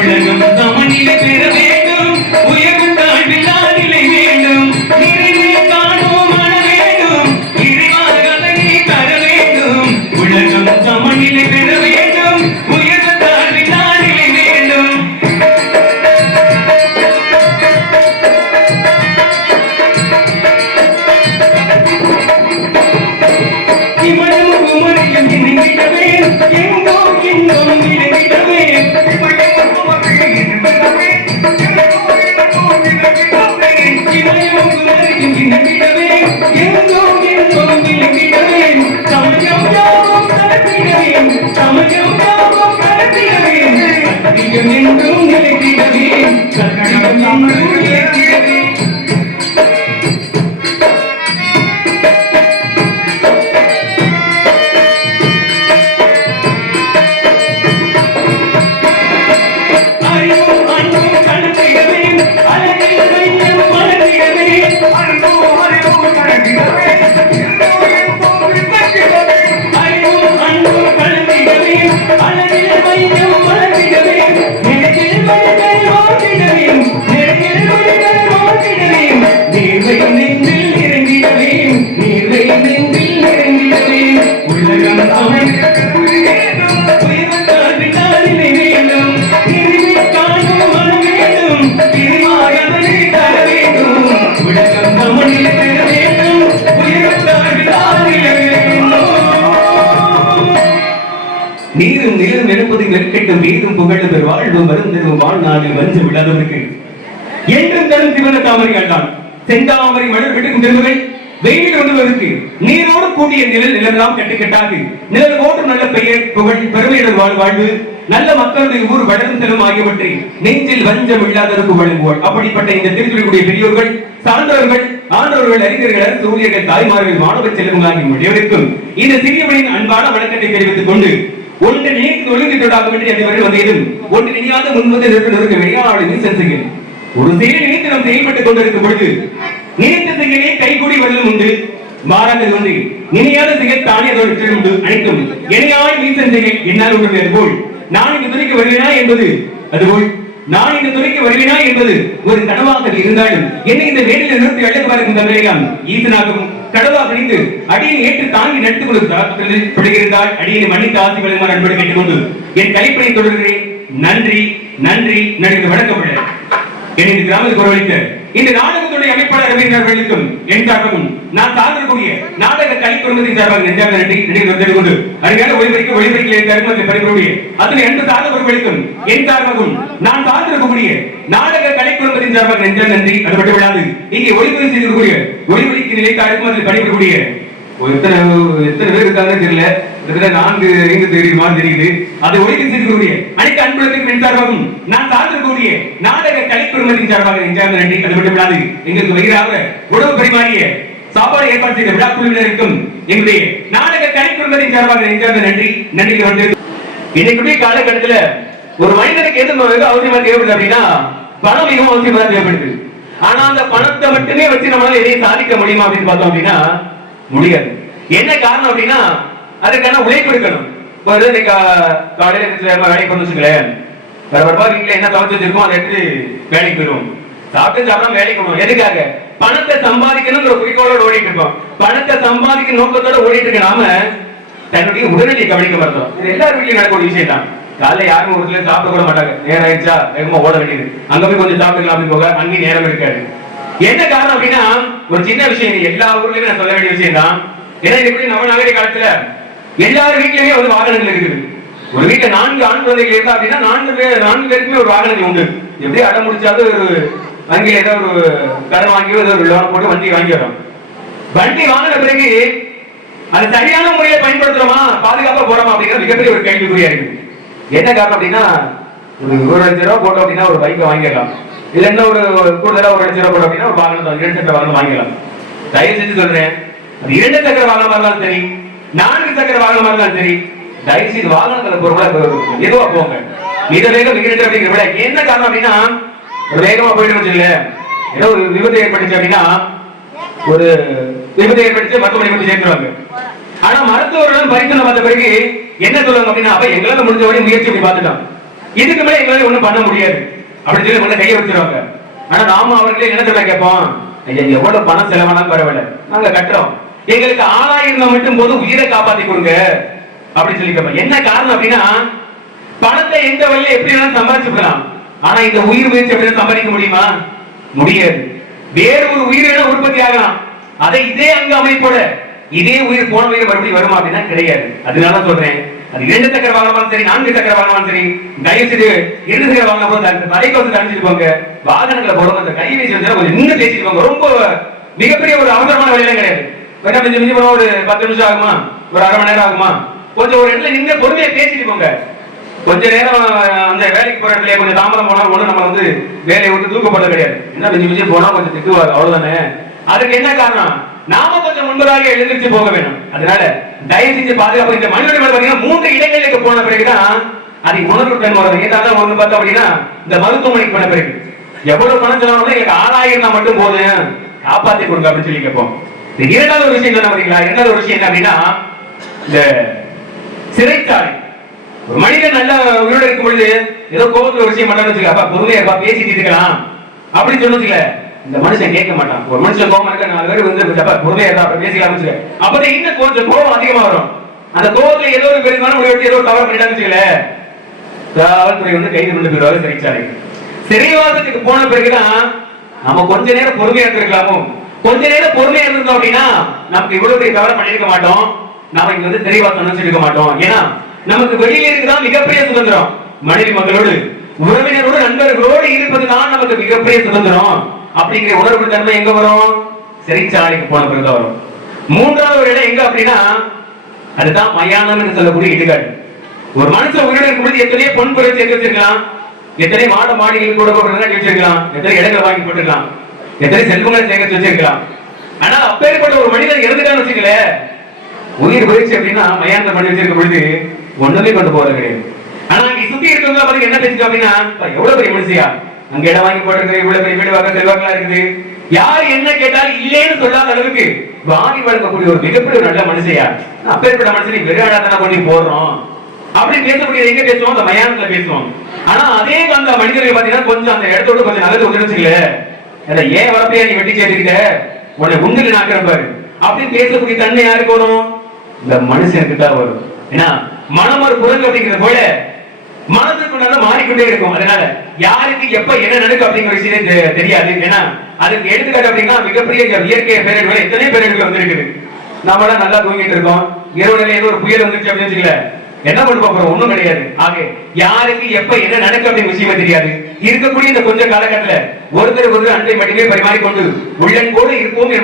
Thank you. எடுப்பது நெற்கட்டும் வீடும் புகழும் பெரு வாழ்வு மருந்தரும் வாழ்நாளில் வஞ்சு விடாதவருக்கு என்றும் தரும் சிவன தாமரை கண்டான் செந்தாமரை மலர் விடுக்கும் திருமகள் வெயில் வந்தவருக்கு நீரோடு கூடிய நிழல் நிலமெல்லாம் கட்டுக்கட்டாது. நிழல் போட்டு நல்ல பெயர் புகழ் பெருமையுடன் வாழ் வாழ்வு நல்ல மக்களுடைய ஊர் வளரும் செல்லும் ஆகியவற்றை நெஞ்சில் வஞ்சம் இல்லாதவருக்கு வழங்குவாள். அப்படிப்பட்ட இந்த திருச்சிக்கூடிய பெரியோர்கள் சான்றவர்கள் ஆண்டவர்கள் அறிஞர்கள் சூரியர்கள் தாய்மார்கள் மாணவ செல்வங்கள் ஆகிய முடிவெடுக்கும் இந்த சிறியவனின் அன்பான வணக்கத்தை தெரிவித்துக் கொண்டு ஒன்று நீக்கு ஒழுங்கிட்டதாக என்று அதுவரை வந்ததும் ஒன்று நினையாத முன்வந்து நிறுத்த வெளியாடு வீசன் ஒரு செயல் நினைத்து நாம் செயல்பட்டுக் கொண்டிருக்கும் பொழுது நினைத்த செயலே கைகூடி வரலும் உண்டு. மாறாதது உண்டு. நினையாத செயல் தானே அதோடு வெற்றி உண்டு. அனைத்தும் இணையாய் வீசன் செயல் என்னால் உண்டு போல். நான் இங்கு துணிக்கு வருவேனா என்பது அதுபோல் நான் இந்த துறைக்கு வருவேனா என்பது ஒரு கனவாக இருந்தாலும் என்னை இந்த வேலையில் நிறுத்தி அழைத்து பார்க்கும் தந்தையாம் ஈசனாகவும் கடவாக பிடித்து அடியை ஏற்று தாங்கி நட்டு கொடுத்தால் பிடிக்கிறாள் அடியை மன்னித்து ஆசி வழங்குமாறு அன்போடு கேட்டுக்கொண்டு என் கலைப்பணி தொடர்கிறேன் நன்றி நன்றி நன்றி வணக்கப்பட எனது கிராமத்துக்கு வரவழைத்த இந்த நாடகத்துடைய அமைப்பாளர் ரவீந்திரர்களுக்கும் என் தாக்கமும் நான் சார்ந்தக்கூடிய நாடக கலை குடும்பத்தின் சார்பாக நெஞ்சாக நன்றி நினைவு வந்தது கொண்டு அருமையான ஒளிபரிக்க ஒளிபரிக்க கருமத்தை பரிபுரிய எந்த அன்பு சார்ந்தவர்களுக்கும் என் சார்பாகவும் நான் சார்ந்திருக்கக்கூடிய நாடக கலை குடும்பத்தின் சார்பாக நெஞ்சாக நன்றி அது மட்டும் விடாது. இங்கே ஒளிபரி செய்திருக்கக்கூடிய ஒளிபரிக்கு நிலைத்த அடுக்குமத்தில் பணிபுரியக்கூடிய ஒரு எத்தனை எத்தனை பேர் இருக்காங்கன்னு தெரியல. கிட்டத்தட்ட நான்கு ஐந்து தெரியுமா தெரியுது. அதை ஒழித்து செய்யக்கூடிய அனைத்து அன்புலத்திற்கு என் சார்பாகவும் நான் சார்ந்திருக்கக்கூடிய நாடக கலை குடும்பத்தின் சார்பாக நெஞ்சார்ந்த நன்றி அது மட்டும் இல்லாது எங்களுக்கு வயிறாக உணவு பரிமாறிய சாப்பாடு ஏற்பாடு செய்த விழா குழுவினருக்கும் எங்களுடைய நாடக கலை சார்பாக நெஞ்சார்ந்த நன்றி நன்றி வந்து இன்னைக்குடைய காலகட்டத்துல ஒரு மனிதனுக்கு எது மிக அவசியமா தேவைப்படுது அப்படின்னா பணம் மிகவும் அவசியமா தேவைப்படுது. ஆனா அந்த பணத்தை மட்டுமே வச்சு நம்மளால எதையும் சாதிக்க முடியுமா அப்படின்னு பார்த்தோம் அப்படின்னா முடியாது. என்ன காரணம் அப்படின்னா அதுக்கான உழைப்பு கொடுக்கணும் இப்போ இன்னைக்கு காலையில எழுந்திரிச்சு வேலைக்கு வந்து வச்சுங்களேன் வீட்டுல என்ன சமைச்சு வச்சிருக்கோம் அதை எடுத்து வேலைக்கு போயிடுவோம். சாப்பிட்டு சாப்பிடாம வேலைக்கு போகணும். எதுக்காக? பணத்தை சம்பாதிக்கணுங்கிற குறிக்கோளோட ஓடிட்டு இருக்கோம். பணத்தை சம்பாதிக்க நோக்கத்தோட ஓடிட்டு இருக்க நாம. தன்னுடைய உடல்நிலையை கவனிக்க மாட்டோம். இது எல்லாரும் வீட்லயும் நடக்கக்கூடிய விஷயம் தான் காலைல யாரும் ஒரு சிலர் சாப்பிட கூட மாட்டாங்க. நேரம் ஆயிடுச்சா? வேகமா ஓட வேண்டியது. அங்க போய் கொஞ்சம் சாப்பிட்டுக்கலாம் அப்படின்னு போக அங்கேயும் நேரம் இருக்காது. என்ன காரணம் அப்படின்னா ஒரு சின்ன விஷயம் எல்லா ஊர்லயுமே நான் சொல்ல வேண்டிய விஷயம் தான் ஏன்னா இது எப்படி நவ காலத்துல? எல்லார் வீட்லயுமே வந்து வாகனங்கள் இருக்குது. ஒரு வீட்டுல நான்கு ஆண் குழந்தைகள் இருந்தா அப்படின்னா நான்கு பேர் நான்கு பேருக்குமே ஒரு வாகனங்கள் உண்டு. எப்படி அடம் முடிச்சாலும் ஒரு வங்கி ஏதோ ஒரு கடன் வாங்கி ஏதோ ஒரு லோன் போட்டு வண்டி வாங்கி வரோம் வண்டி வாங்கின பிறகு அது சரியான முறையில பயன்படுத்துறோமா? பாதுகாப்பா போறோமா அப்படிங்கிற மிகப்பெரிய ஒரு கேள்விக்குறியா இருக்கு என்ன காரணம் அப்படின்னா ஒரு ஒரு லட்சம் போட்டோம் அப்படின்னா ஒரு பைக்கை வாங்கிடலாம். இல்ல என்ன ஒரு கூடுதலா ஒரு லட்ச ரூபா போட்டோம் அப்படின்னா ஒரு வாகனம் இரண்டு சக்கர வாகனம் வாங்கிடலாம். தயவு செஞ்சு சொல்றேன். அது இரண்டு சக்கர வாகனமா இருந்தாலும் சரி நான்கு சக்கர வாகனமா இருந்தாலும் சரி தயவு செய்து வாகனத்துல போறவங்கள எதுவா போங்க. மிக வேகம் மிக அப்படிங்கிற விட என்ன காரணம் அப்படின்னா வேகமா போயிட்டு வச்சுல ஏதோ ஒரு விபத்து ஏற்பட்டுச்சு அப்படின்னா ஒரு விபத்து ஏற்படுத்தி மருத்துவமனை கொண்டு சேர்த்துருவாங்க ஆனா மருத்துவர்கள் பரிசோதனை வந்த பிறகு என்ன சொல்லுவாங்க அப்படின்னா அப்ப எங்களால முடிஞ்ச வரை முயற்சி பண்ணி பார்த்துட்டோம் இதுக்கு மேல எங்களால ஒண்ணும் பண்ண முடியாது. அப்படின்னு சொல்லி முதல்ல கையை வச்சிருவாங்க. ஆனா நாம அவர்களே என்ன சொல்ல கேட்போம்? ஐயா எவ்வளவு பணம் செலவானாலும் பரவாயில்ல. நாங்க கட்டுறோம். எங்களுக்கு ஆளாயிருந்தா மட்டும் போது உயிரை காப்பாத்தி கொடுங்க. அப்படின்னு சொல்லி கேட்போம். என்ன காரணம் அப்படின்னா பணத்தை எந்த வழியில எப்படி வேணாலும் சம்பாதிச்சுக்கலாம் ஆனா இந்த உயிர் முயற்சி எப்படி சம்பாதிக்க முடியுமா? முடியாது. வேற ஒரு உயிரின உற்பத்தி ஆகலாம். அதை இதே அங்க அமைப்போட இதே உயிர் போன உயிர் மறுபடியும் வருமா அப்படின்னா கிடையாது. அதனால சொல்றேன். அது இரண்டு சக்கர வாகனமாலும் சரி நான்கு சக்கர வாகனமாலும் சரி தயவு செய்து இரண்டு சக்கர வாகனம் போது அந்த வந்து போங்க வாகனங்களை போறவங்க அந்த கை வீசி வந்து கொஞ்சம் நின்று பேசிட்டு போங்க. ரொம்ப மிகப்பெரிய ஒரு அவசரமான வேலையெல்லாம் கிடையாது. வேணா மிஞ்சி மிஞ்சி போனா ஒரு பத்து நிமிஷம் ஆகுமா? ஒரு அரை மணி நேரம் ஆகுமா? கொஞ்சம் ஒரு இடத்துல நின்று பொறுமையா பேசிட்டு போங்க. கொஞ்ச நேரம் அந்த வேலைக்கு போற இடத்துல கொஞ்சம் தாமதம் போனாலும் ஒண்ணு நம்ம வந்து வேலையை விட்டு தூக்கப்பட கிடையாது. என்ன மிஞ்சி மிஞ்சி போனா கொஞ்சம் திட்டுவார் அவ்வளவுதானே? அதுக்கு என்ன காரணம்? நாம கொஞ்சம் முன்பதாக எழுந்திருச்சு போக வேணும் அதனால தயவு செஞ்சு பாதுகாப்பு இந்த மனிதர்கள் பாத்தீங்கன்னா மூன்று இடங்களுக்கு போன பிறகுதான் அதை உணர்வு தன்மை வரும் ஏதாவது ஒண்ணு பார்த்தோம் அப்படின்னா இந்த மருத்துவமனைக்கு போன பிறகு. எவ்வளவு பணம் செலவாகும் எங்களுக்கு ஆறாயிரம் தான் மட்டும் போதும். காப்பாத்தி கொடுங்க அப்படின்னு சொல்லி கேட்போம். இரண்டாவது ஒரு விஷயம் என்ன பாத்தீங்களா இரண்டாவது ஒரு விஷயம் என்ன அப்படின்னா இந்த சிறைச்சாலை. மனிதன் நல்ல உயிரோட இருக்கும் பொழுது ஏதோ கோபத்துல ஒரு விஷயம் பண்ணான்னு வச்சுக்க அப்பா பொறுமையா அப்பா பேசி இருக்கலாம். அப்படின்னு சொன்னு இந்த மனுஷன் கேட்க மாட்டான். ஒரு மனுஷன் கோபம் இருக்க நாலு பேர் வந்து அப்பா பொறுமையா இருந்தா அப்ப பேசிக்கலாம் வச்சுக்க அப்பதான் இன்னும் கொஞ்சம் கோபம் அதிகமா வரும். அந்த கோபத்துல ஏதோ ஒரு பெருமான முடிவு ஏதோ ஒரு தவறு பண்ணிட்டான்னு வச்சுக்கல காவல்துறை வந்து கைது கொண்டு போயிருவாங்க சிறைச்சாலை சிறைவாசத்துக்கு போன பிறகுதான் நம்ம கொஞ்ச நேரம் பொறுமையா இருந்திருக்கலாமோ? கொஞ்ச நேரம் பொறுமையா இருந்திருந்தோம் அப்படின்னா நமக்கு இவ்வளவு பெரிய தவறு பண்ணிருக்க மாட்டோம். நாம இங்க வந்து சிறைவாசம் நினைச்சிருக்க மாட்டோம். ஏன்னா நமக்கு வெளியில இருக்குதான் மிகப்பெரிய சுதந்திரம். மனைவி மக்களோடு உறவினரோடு நண்பர்களோடு இருப்பதுதான் நமக்கு மிகப்பெரிய சுதந்திரம். அப்படிங்கிற உணர்வு தன்மை எங்க வரும்? சிறைச்சாலைக்கு போன பிறகு வரும். மூன்றாவது ஒரு இடம் எங்க அப்படின்னா அதுதான் மயானம் என்று சொல்லக்கூடிய இடுகாடு. ஒரு மனுஷன் உயிரோடு இருக்கும்போது எத்தனையோ பொன் பொருள் சேர்த்து வச்சிருக்கலாம். எத்தனை மாட மாடிகள் கூட கூட வச்சிருக்கலாம். எத்தனை இடங்களை வாங்கி போட்டுக்கலாம் எத்தனை செல்வங்களை சேகரித்து வச்சிருக்கலாம். ஆனா அப்பேற்பட்ட ஒரு மனிதன் இறந்துட்டான்னு வச்சுக்கல உயிர் போயிடுச்சு அப்படின்னா மயானத்தை பண்ணி வச்சிருக்க பொழுது ஒண்ணுமே கொண்டு போறது கிடையாது. ஆனா அங்க சுத்தி இருக்கவங்க பாத்தீங்க என்ன பேசுங்க அப்படின்னா எவ்வளவு பெரிய மனுஷியா? அங்க இடம் வாங்கி போட்டிருக்கு இவ்வளவு பெரிய வீடு வாங்க செல்வாங்களா இருக்குது. யார் என்ன கேட்டாலும் இல்லேன்னு சொல்லாத அளவுக்கு வாங்கி வழங்கக்கூடிய ஒரு மிகப்பெரிய ஒரு நல்ல மனுஷையா? அப்பேற்பட்ட மனுஷனை வெறும் பண்ணி போடுறோம். அப்படி பேசக்கூடிய எங்க பேசுவோம்? அந்த மயானத்துல பேசுவோம். ஆனா அதே அந்த மனிதர்கள் பாத்தீங்கன்னா கொஞ்சம் அந்த இடத்தோட கொஞ்சம் நல்லது உதவிச்சுக்கல ஏன் வரப்பையா நீ வெட்டி சேர்த்துக்கிட்ட? உன்னை உண்டில் நாக்குறேன் பாரு அப்படின்னு பேசக்கூடிய தன்மை யாருக்கு வரும்? இந்த மனுஷனுக்கு தான் வரும். ஏன்னா மனம் ஒரு குரங்கு அப்படிங்கிறது போல மனதுக்குள்ளால மாறிக்கொண்டே இருக்கும். அதனால யாருக்கு எப்ப என்ன நடக்கும் அப்படிங்கிற விஷயம் தெரியாது. ஏன்னா அதுக்கு எடுத்துக்காட்டு அப்படின்னா மிகப்பெரிய இயற்கை பேரிடர்கள் எத்தனை பேரிடர்கள் வந்திருக்குது? நாம எல்லாம் நல்லா தூங்கிட்டு இருக்கோம். இரவு நிலையில ஒரு புயல் வந்துருச்சு அப்படின்னு வச்சுக்கல என்ன பண்ண போறோம்? ஒண்ணும் கிடையாது. ஆக யாருக்கு எப்ப என்ன நடக்கும் அப்படிங்கிற விஷயமே தெரியாது. இருக்கக்கூடிய இந்த கொஞ்ச காலகட்டத்துல ஒருத்தர் ஒருத்தர் அன்பை மட்டுமே பரிமாறிக்கொண்டு உள்ளன்போடு இருப்போம்